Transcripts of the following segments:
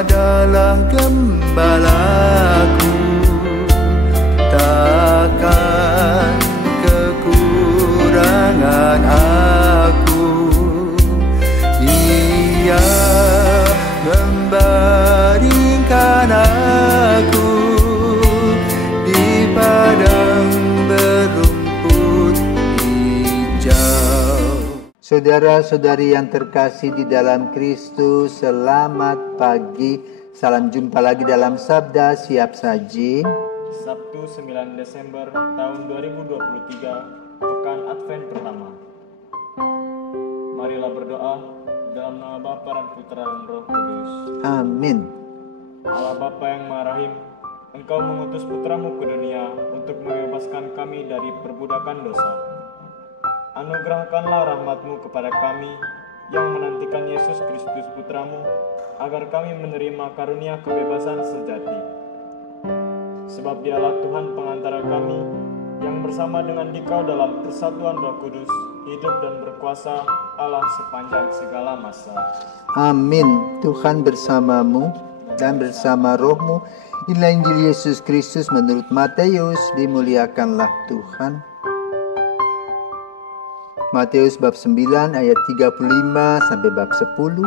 adalah gembalaku, takkan kekurangan aku. Ia membaringkan aku di padang berumput hijau. Saudara-saudari yang terkasih di dalam Kristus, selamat pagi. Salam jumpa lagi dalam Sabda Siap Saji. Sabtu 9 Desember tahun 2023, Pekan Advent pertama. Marilah berdoa dalam nama Bapa dan Putra dan Roh Kudus. Amin. Allah Bapa yang Maha Rahim, Engkau mengutus Putramu ke dunia untuk membebaskan kami dari perbudakan dosa. Anugerahkanlah rahmat-Mu kepada kami yang menantikan Yesus Kristus Putramu, agar kami menerima karunia kebebasan sejati. Sebab Dialah Tuhan pengantara kami, yang bersama dengan Dikau dalam persatuan Roh Kudus, hidup dan berkuasa Allah sepanjang segala masa. Amin. Tuhan bersamamu dan bersama rohmu. Inilah Injil Yesus Kristus menurut Matius. Dimuliakanlah Tuhan. Matius bab 9 ayat 35 sampai bab 10,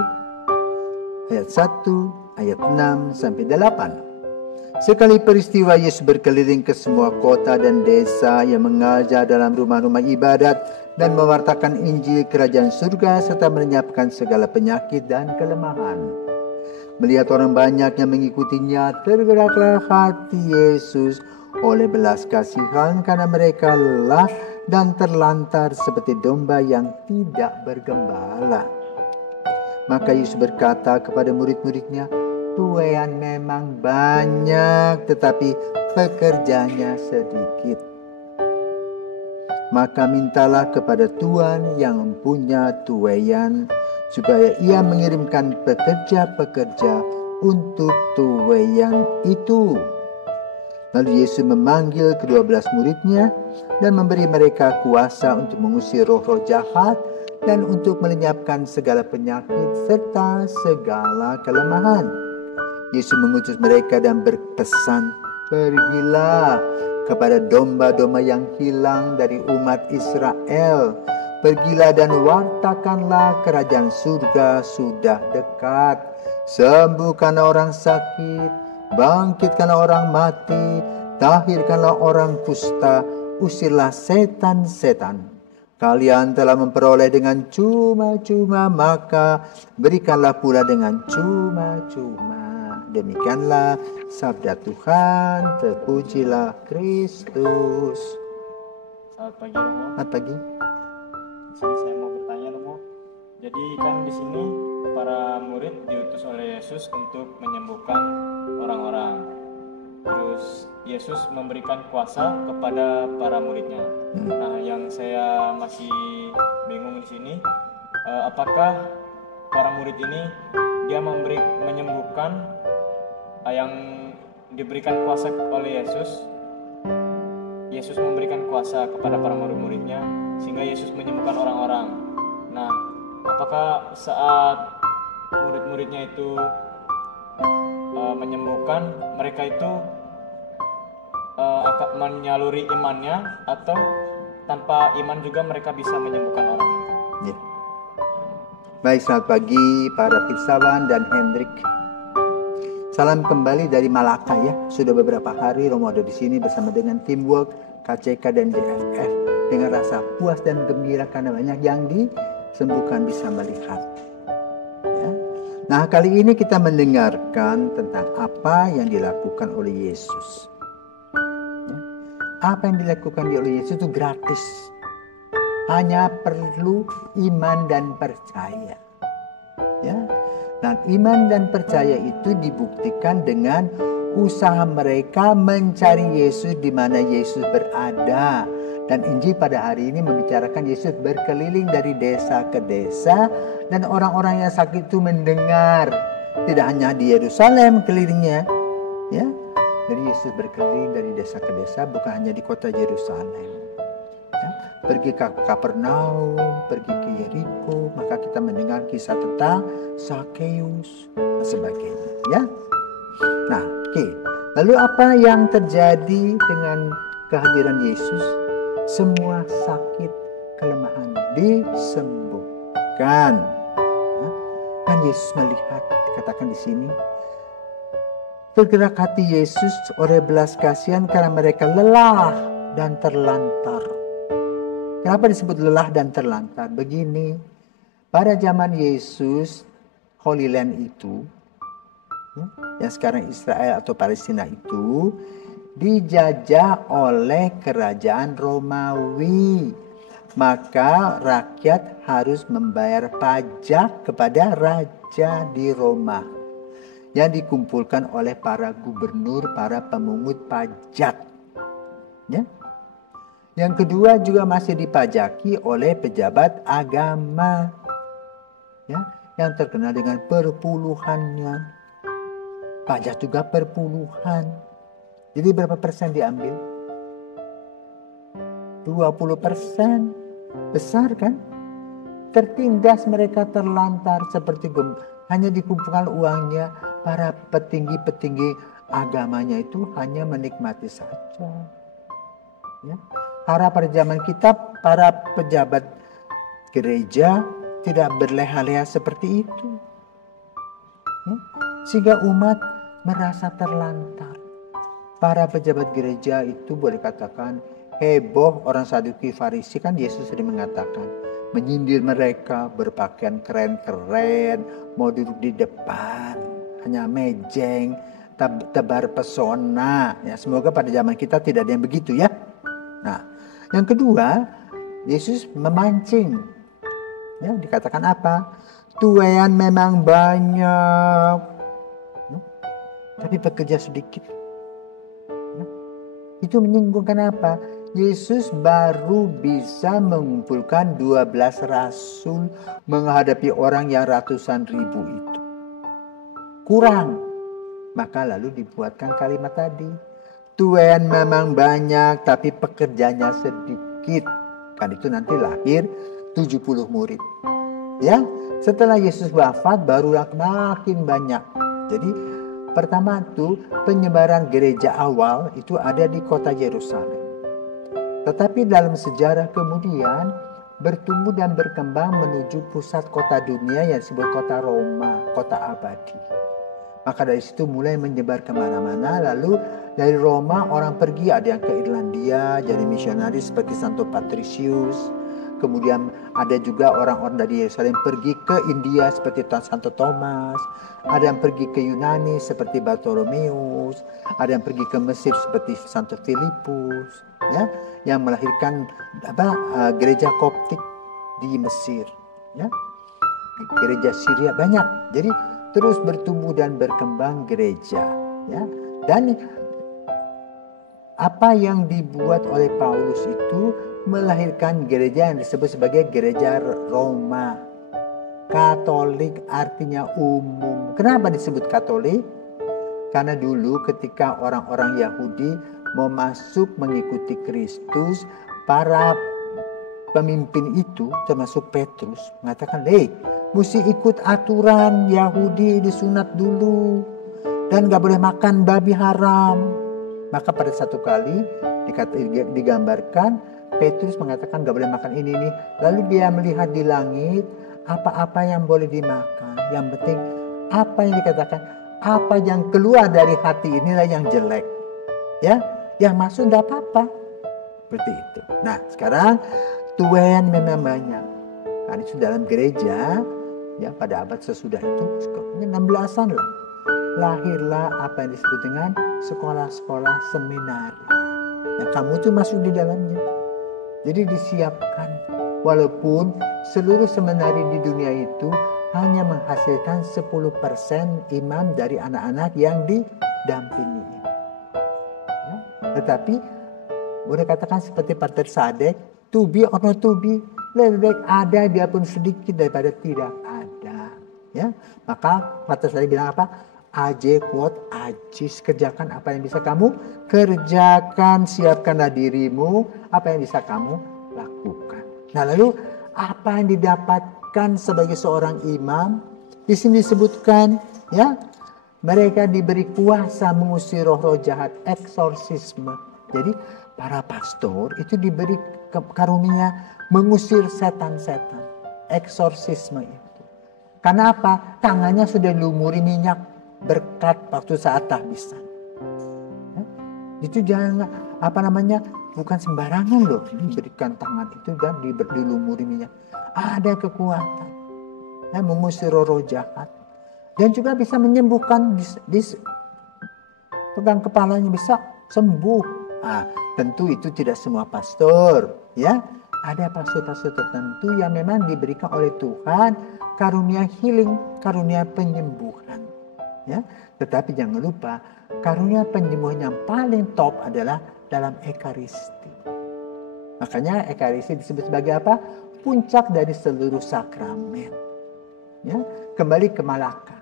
ayat 1, ayat 6 sampai 8. Sekali peristiwa Yesus berkeliling ke semua kota dan desa yang mengajar dalam rumah-rumah ibadat dan mewartakan Injil kerajaan surga serta melenyapkan segala penyakit dan kelemahan. Melihat orang banyak yang mengikutinya, tergeraklah hati Yesus oleh belas kasihan karena mereka lelah dan terlantar seperti domba yang tidak bergembala. Maka Yesus berkata kepada murid-muridnya, tuaian memang banyak, tetapi pekerjanya sedikit. Maka mintalah kepada Tuhan yang punya tuaian, supaya ia mengirimkan pekerja-pekerja untuk tuaian itu. Lalu Yesus memanggil ke-12 muridnya dan memberi mereka kuasa untuk mengusir roh-roh jahat dan untuk melenyapkan segala penyakit serta segala kelemahan. Yesus mengutus mereka dan berpesan, pergilah kepada domba-domba yang hilang dari umat Israel. Pergilah dan wartakanlah kerajaan surga sudah dekat. Sembuhkanlah orang sakit, bangkitkanlah orang mati, tahirkanlah orang kusta, usirlah setan-setan. Kalian telah memperoleh dengan cuma-cuma, maka berikanlah pula dengan cuma-cuma. Demikianlah sabda Tuhan, terpujilah Kristus. Selamat pagi Romo. Selamat pagi. Di sini saya mau bertanya Romo. Jadi kan di sini para murid diutus oleh Yesus untuk menyembuhkan orang-orang. Terus Yesus memberikan kuasa kepada para muridnya. Nah, yang saya masih bingung di sini, apakah para murid ini dia menyembuhkan yang diberikan kuasa oleh Yesus? Yesus memberikan kuasa kepada para murid-muridnya sehingga Yesus menyembuhkan orang-orang. Nah, apakah saat murid-muridnya itu menyembuhkan, mereka itu akan menyaluri imannya, atau tanpa iman juga mereka bisa menyembuhkan orang? Ya. Baik, selamat pagi para pirsawan dan Hendrik. Salam kembali dari Malaka ya. Sudah beberapa hari Romo ada di sini bersama dengan Teamwork, KCK dan DFF dengan rasa puas dan gembira karena banyak yang disembuhkan bisa melihat. Ya. Nah, kali ini kita mendengarkan tentang apa yang dilakukan oleh Yesus. Ya. Apa yang dilakukan oleh Yesus itu gratis. Hanya perlu iman dan percaya. Ya. Dan iman dan percaya itu dibuktikan dengan usaha mereka mencari Yesus di mana Yesus berada. Dan Injil pada hari ini membicarakan Yesus berkeliling dari desa ke desa dan orang-orang yang sakit itu mendengar. Tidak hanya di Yerusalem kelilingnya, ya. Jadi Yesus berkeliling dari desa ke desa, bukan hanya di kota Yerusalem. Ya, pergi ke Kapernaum, pergi ke Yeriko, maka kita mendengar kisah tentang Sakeus dan sebagainya. Ya, nah, oke. Lalu apa yang terjadi dengan kehadiran Yesus? Semua sakit, kelemahan disembuhkan. Ya. Dan Yesus melihat, dikatakan di sini, tergerak hati Yesus oleh belas kasihan karena mereka lelah dan terlantar. Kenapa disebut lelah dan terlantar? Begini, pada zaman Yesus, Holy Land itu, yang sekarang Israel atau Palestina itu, dijajah oleh kerajaan Romawi. Maka rakyat harus membayar pajak kepada raja di Roma yang dikumpulkan oleh para gubernur, para pemungut pajak. Ya. Yang kedua juga masih dipajaki oleh pejabat agama, ya, yang terkenal dengan perpuluhannya. Pajak juga perpuluhan. Jadi berapa persen diambil? 20%. Besar kan? Tertindas mereka, terlantar seperti hanya dikumpulkan uangnya. Para petinggi-petinggi agamanya itu hanya menikmati saja. Ya. Harap pada zaman kita para pejabat gereja tidak berleha-leha seperti itu. Ya. Sehingga umat merasa terlantar. Para pejabat gereja itu boleh katakan heboh. Orang Saduki Farisi kan Yesus sering mengatakan, menyindir mereka, berpakaian keren-keren, mau duduk di depan, hanya mejeng, tebar pesona. Ya, semoga pada zaman kita tidak ada yang begitu ya. Nah, yang kedua, Yesus memancing. Ya, dikatakan apa? Tuaian memang banyak, tapi pekerja sedikit. Itu menyinggungkan apa? Yesus baru bisa mengumpulkan 12 rasul menghadapi orang yang ratusan ribu itu. Kurang. Maka lalu dibuatkan kalimat tadi. Tuaian memang banyak tapi pekerjanya sedikit. Kan itu nanti lahir 70 murid. Ya, setelah Yesus wafat barulah makin banyak. Jadi pertama itu penyebaran gereja awal itu ada di kota Yerusalem. Tetapi dalam sejarah kemudian bertumbuh dan berkembang menuju pusat kota dunia yang disebut kota Roma, kota abadi. Maka dari situ mulai menyebar kemana-mana. Lalu dari Roma orang pergi, ada yang ke Irlandia jadi misionaris seperti Santo Patricius. Kemudian ada juga orang-orang dari Yerusalem pergi ke India seperti Santo Thomas. Ada yang pergi ke Yunani seperti Bartolomeus. Ada yang pergi ke Mesir seperti Santo Filipus, ya, yang melahirkan gereja Koptik di Mesir, ya. Gereja Syria banyak. Jadi terus bertumbuh dan berkembang gereja, ya. Dan apa yang dibuat oleh Paulus itu melahirkan gereja yang disebut sebagai gereja Roma. Katolik artinya umum. Kenapa disebut Katolik? Karena dulu ketika orang-orang Yahudi mau masuk mengikuti Kristus, para pemimpin itu termasuk Petrus mengatakan, mesti ikut aturan Yahudi, disunat dulu dan gak boleh makan babi haram. Maka pada satu kali digambarkan Petrus mengatakan gak boleh makan ini. Lalu dia melihat di langit apa-apa yang boleh dimakan. Yang penting apa yang dikatakan, apa yang keluar dari hati inilah yang jelek. Ya, yang masuk tidak apa-apa. Seperti itu. Nah, sekarang tuaian memang banyak. Karena itu dalam gereja, ya pada abad sesudah itu, 16-an lah, lahirlah apa yang disebut dengan sekolah-sekolah seminari. Yang kamu tuh masuk di dalamnya. Jadi disiapkan. Walaupun seluruh seminari di dunia itu hanya menghasilkan 10% imam dari anak-anak yang didampingi. Ya, tetapi boleh katakan seperti Pater Sadek, to be or not to be, lebih baik ada biarpun sedikit daripada tidak ada. Ya, maka Pater Sadek bilang apa? Aje quod ajis, kerjakan apa yang bisa kamu kerjakan, siapkanlah dirimu apa yang bisa kamu Nah, lalu apa yang didapatkan sebagai seorang imam? Di sini disebutkan, ya, mereka diberi kuasa mengusir roh-roh jahat, eksorsisme. Jadi para pastor itu diberi karunia mengusir setan-setan, eksorsisme itu. Karena apa? Tangannya sudah dilumuri minyak berkat waktu saat tahbisan. Itu jangan bukan sembarangan loh diberikan tangan itu dan dilumuri minyak. Ada kekuatan mengusir roh jahat dan juga bisa menyembuhkan, pegang kepalanya bisa sembuh. Tentu itu tidak semua pastor, ya. Ada pastor-pastor tertentu yang memang diberikan oleh Tuhan karunia healing, karunia penyembuhan, ya. Tetapi jangan lupa karunia penyembuhan yang paling top adalah dalam Ekaristi. Makanya Ekaristi disebut sebagai apa? Puncak dari seluruh sakramen. Ya, kembali ke Malaka.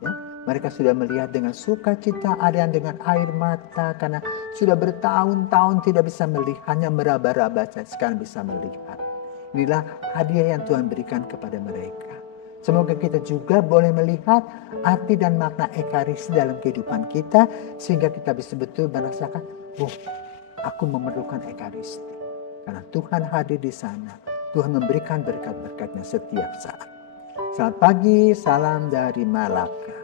Ya, mereka sudah melihat dengan sukacita, ada yang dengan air mata karena sudah bertahun-tahun tidak bisa melihat, hanya meraba-raba saja sekarang bisa melihat. Inilah hadiah yang Tuhan berikan kepada mereka. Semoga kita juga boleh melihat arti dan makna Ekaristi dalam kehidupan kita sehingga kita bisa betul merasakan, aku memerlukan Ekaristi. Karena Tuhan hadir di sana. Tuhan memberikan berkat-berkatnya setiap saat. Selamat pagi, salam dari Malaka.